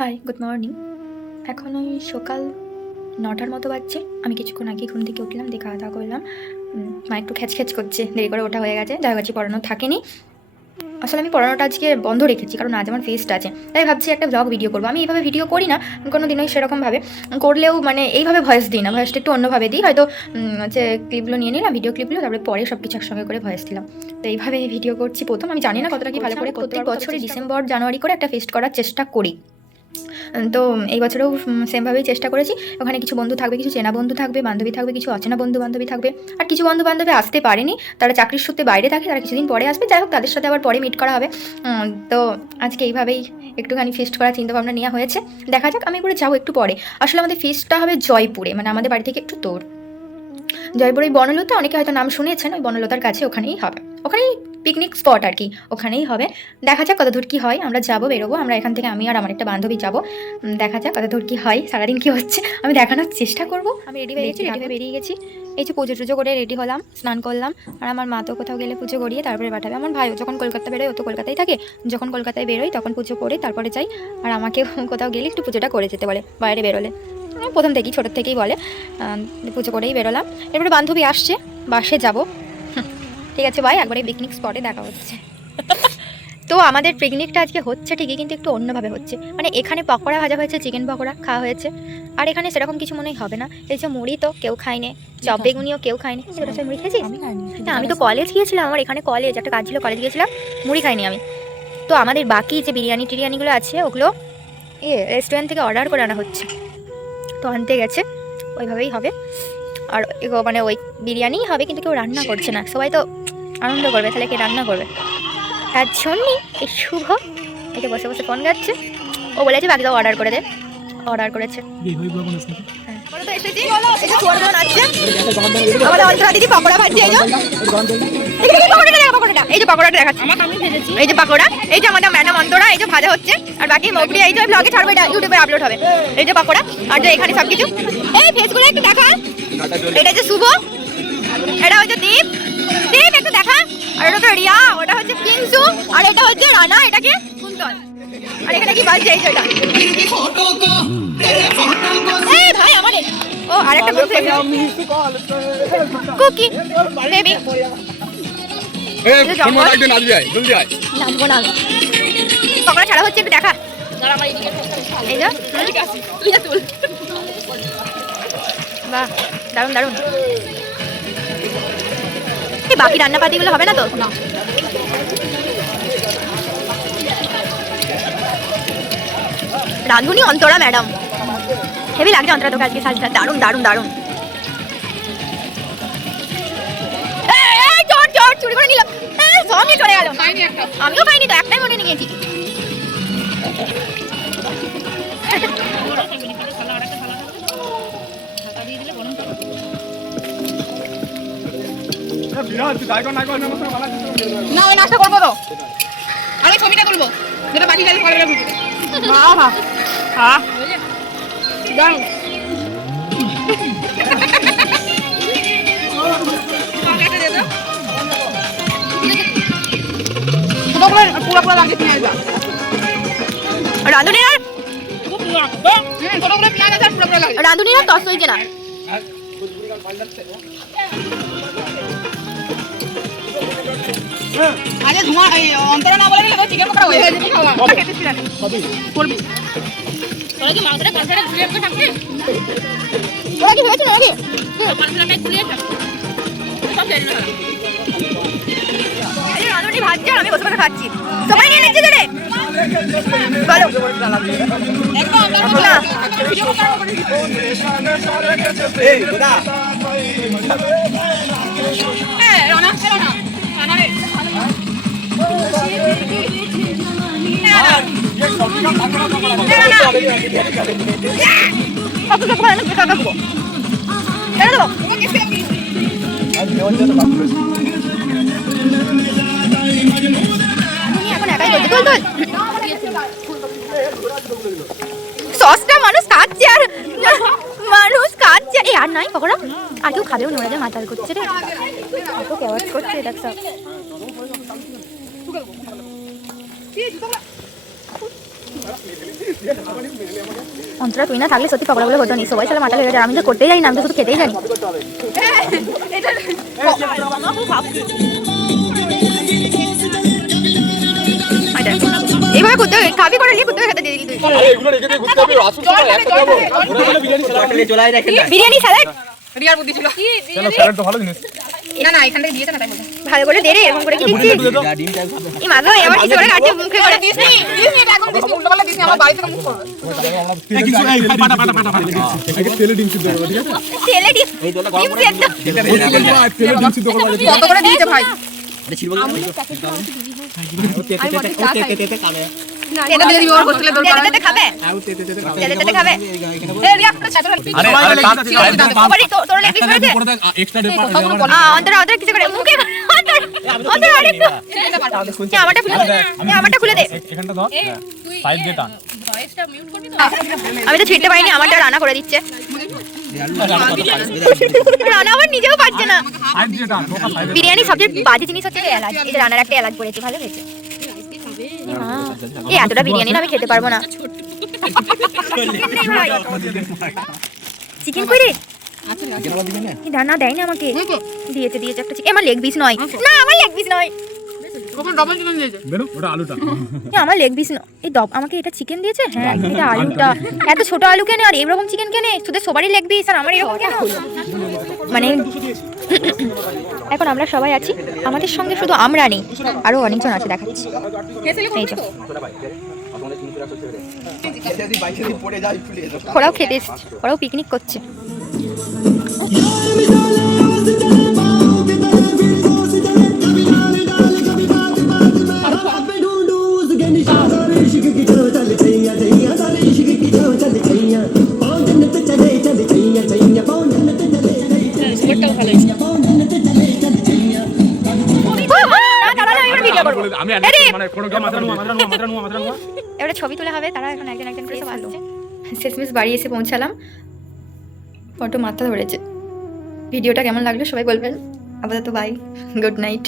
High, good morning. এখন ওই সকাল ৯টার মতো বাজছে। আমি কিছুক্ষণ আগে ঘুম থেকে উঠলাম, দিয়ে খাওয়া দাওয়া করলাম। মা একটু খ্যাচ করছে, দেরি করে ওঠা হয়ে গেছে। জায়গাছি পড়ানো থাকেনি। আসলে আমি পড়ানোটা আজকে বন্ধ রেখেছি, কারণ আজ আমার ফেস্ট আছে। তাই ভাবছি একটা ব্লগ ভিডিও করবো। আমি এইভাবে ভিডিও করি না কোনো দিনই সেরকমভাবে, করলেও মানে এইভাবে ভয়েস দিই না, ভয়েসটা একটু অন্যভাবে দিই। হয়তো হচ্ছে ক্লিপগুলো নিয়ে নিলাম, ভিডিও ক্লিপগুলো, তারপরে পরে সব কিছু একসঙ্গে করে ভয়েস দিলাম। তো এইভাবে ভিডিও করছি প্রথম। আমি জানি না কতটা কি ভালো করে। প্রত্যেক বছরই ডিসেম্বর জানুয়ারি করে একটা ফেস্ট করার চেষ্টা করি। তো এই বছরেও সেমভাবেই চেষ্টা করেছি। ওখানে কিছু বন্ধু থাকবে, কিছু চেনা বন্ধু থাকবে, বান্ধবী থাকবে, কিছু অচেনা বন্ধু বান্ধবী থাকবে। আর কিছু বন্ধু বান্ধবী আসতে পারেনি, তারা চাকরির সূত্রে বাইরে থাকে, তারা কিছুদিন পরে আসবে। যাই হোক, তাদের সাথে আবার পরে মিট করা হবে। তো আজকে এইভাবেই একটুখানি ফিস্ট করার চিন্তাভাবনা নেওয়া হয়েছে। দেখা যাক, আমি করে যাবো একটু পরে। আসলে আমাদের ফিস্টটা হবে জয়পুরে, মানে আমাদের বাড়ি থেকে একটু দূর। জয়পুর ওই বনলতা, অনেকে হয়তো নাম শুনেছেন, ওই বনলতার কাছে ওখানেই হবে। ওখানেই পিকনিক স্পট আর কি, ওখানেই হবে। দেখা যাক কতদূর কী হয়। আমরা যাবো, বেরোবো আমরা এখান থেকে, আমি আর আমার একটা বান্ধবী যাবো। দেখা যাক কতদূর কী হয়, সারাদিন কী হচ্ছে আমি দেখানোর চেষ্টা করবো। আমি রেডি হয়ে গেছি, রেডি হয়ে বেরিয়ে গেছি। এই যে পুজো টুজো করে রেডি হলাম, স্নান করলাম। আর আমার মা তো কোথাও গেলে পুজো করিয়ে তারপরে পাঠাবে। আমার ভাইও যখন কলকাতা বেরোয়, ও তো কলকাতায় থাকে, যখন কলকাতায় বেরোয় তখন পুজো করে তারপরে যাই। আর আমাকে কোথাও গেলে একটু পুজোটা করে যেতে বলে বাইরে বেরোলে। প্রথম থেকেই, ছোটোর থেকেই বলে। পুজো করেই বেরোলাম। এরপরে বান্ধবী আসছে, বাসে যাব। ঠিক আছে ভাই, একবারে পিকনিক স্পটে দেখা হচ্ছে। তো আমাদের পিকনিকটা আজকে হচ্ছে ঠিকই, কিন্তু একটু অন্যভাবে হচ্ছে। মানে এখানে পকোড়া ভাজা হয়েছে, চিকেন পকোড়া খাওয়া হয়েছে। আর এখানে সেরকম কিছু মনেই হবে না। এই যে মুড়ি তো কেউ খায়নি, চপ বেগুনিও কেউ খায়নি। মুড়ি খেয়েছিস? হ্যাঁ, আমি তো কলেজ গিয়েছিলাম, আমার এখানে কলেজ, একটা কাজ ছিল, কলেজ গিয়েছিলাম, মুড়ি খাইনি আমি। তো আমাদের বাকি যে বিরিয়ানি টিরিয়ানিগুলো আছে, ওগুলো রেস্টুরেন্ট থেকে অর্ডার করে আনা হচ্ছে। তো আনতে গেছে, ওইভাবেই হবে। আর মানে ওই বিরিয়ানিই হবে, কিন্তু কেউ রান্না করছে না। সবাই তো আনন্দ করবে, তাহলে কে রান্না করবে? তার জন্যই এই শুভ এই যে বসে বসে ফোন গাচ্ছে। ও বলেছে বাকিটাও অর্ডার করে দে, অর্ডার করেছে। এই যে পকোড়াটা দেখাচ্ছি, এই যে পকোড়া, এই যে আমাদের ম্যাডাম অন্তরা, এই যে ভাজা হচ্ছে। আর বাকি মগরি এই যে ব্লগে ছাড়বে, এটা ইউটিউবে আপলোড হবে। এই যে পকোড়া, আর যে এখানে সবকিছু। এই ফেসগুলো একটু দেখা। এটা যে শুভ, এটা হচ্ছে দীপ, দীপ একটু দেখা। আর ওটা হচ্ছে রিয়া, ওটা হচ্ছে কিংসু, আর এটা হচ্ছে রানা, এটাকে কুন্তল। আর এখানে কি বাজছে? এই যেটা এই ভাই আমাদের। ও আরেকটা বলতে কুকি বেবি। নাচবো না, পকোড়া ছাড়া হচ্ছে, একটু দেখা। এই যে বাহ, দারুণ দারুণ। বাকি রান্নাপাতিগুলো হবে না তো? না, রাঁধুনি অন্তরা ম্যাডাম। হেভি লাগছে অন্তরা তোকে আজকে সাজটা, দারুণ দারুণ দারুণ। চুরি করে নিলাম, সঙ্গে চলে গেল। আমিও পাইনি তো, একটাই মনে নিয়েছি। না, ওই নাস্তা করবো তো, আমি ছবিটা তুলবো, যেটা বাকি গেলে পরে বুঝবে। রাঁধুনিরা টস হয়েছে না। আরে ধোঁয়া অন্তরা না বলে দিলে চিকেন পকোড়া হয়ে যাবে। খাওয়া করবি তোরা কি মাংসটা কাঁচাটা ঘুরিয়ে করে থাকবি? তোরা কি ভেবেছিস নাকি মাংসটাকে ঘুরিয়ে থাকবি? সব জানি না। এই রাঁধুনি ভাজছে আর আমি বসে বসে খাচ্ছি। সবাই নিয়ে নিচ্ছে রে, বলো একদম আমরা ভিডিও করি। এই দাদা রানা রানা রানা রে সসটা মানুষ খাচ্ছে আর মানুষ খাচ্ছে। এই আর নাই পকোড়া, আর কেউ খাবেও না, ওরা যে মাতাল করছে রে, কত কেওয়াজ করছে দেখ সব। অন্তরা তুই না থাকলে সত্যি পকোড়াগুলো হতো নি, সবাই সালে মাথা লেগে যায়। আমি তো করতেই জানি না, আমি তো শুধু খেতেই জানি। এইভাবে করতে হবে, খাবি করে নিয়ে করতে হবে, খেতে দিয়ে দিলি তুই। বিরিয়ানি স্যালাড রিয়ার বুদ্ধি ছিল। চলো স্যালাড তো ভালো জিনিস। না না এখান থেকে দিয়েছে না তাই বলছি। ভালো করে দে রে, এরকম করে কি দিচ্ছিস? এই মাগো আমার কিছু করে কাটছে মুখে করে। দিসনি এখন দিসনি উল্টো পাল্টা দিসনি আমার বাড়ি থেকে মুখ করবে। এই কিছু এই পাটা পাটা পাটা পাটা এটাকে তেলে ডিম সিদ্ধ করো, ঠিক আছে? তেলে ডিম সেদ্ধ। তেলে ডিম সিদ্ধ করো। কত করে দিয়েছে ভাই? এটা দিয়ে দিবি ওর হোস্টেলে দরকার। তেলে খাবে? তেলে খাবে? এ রিয়া পুরো ছাত্র লাগছে। সবারই তোর লেগ পিস হয়েছে? এক্সট্রা ডে অন্তরা অন্তরা কিছু করে মুখে অন্তরা আরেকটু আমারটা খুলে দে, আমারটা খুলে দে। এখানটা ধর 5 দিয়ে টান। আমি তো ছিটতে পারিনি, আমারটা রান্না করে দিচ্ছে। রান্না আমার নিজেও পারছে না। 5 দিয়ে টান, টোকা 5 দিয়ে। বিরিয়ানি সবচেয়ে বাজে জিনিস হচ্ছে এলাচ। এই যে রান্নার একটা এলাচ পড়েছে, ভালো হয়েছে। এই এতটা বিরিয়ানি না আমি খেতে পারবো না। চিকেন কই রে? রান্না দেয় না আমাকে। দিয়েছে দিয়েছে একটা চিকেন। আমার লেগ পিস নয়, না আমার লেগ পিস নয়। কখন ডবল চিকেন দিয়েছে? বেরো ওটা আলুটা। আমার লেগ পিস নয়। এই আমাকে এটা চিকেন দিয়েছে। হ্যাঁ এটা আলুটা। এত ছোট আলু কেন আর এরকম চিকেন কেন? শুধু সবারই লেগ পিস আর আমার এরকম কেন? মানে এখন আমরা সবাই আছি, আমাদের সঙ্গে শুধু আমরা নেই, আরো অনেকজন আছে, দেখাচ্ছি। এই যে ওরাও খেতে এসছে, ওরাও পিকনিক করছে। আমি মানে কোনো মাথা নুয়া। এবারে ছবি তোলা হবে, তারা এখন একজন একজন করে সব আসছে। শেষমেশ বাড়ি এসে পৌঁছালাম, ফটো মাথা ধরেছে। ভিডিওটা কেমন লাগলো সবাই বলবেন। আপাতত বাই, গুড নাইট।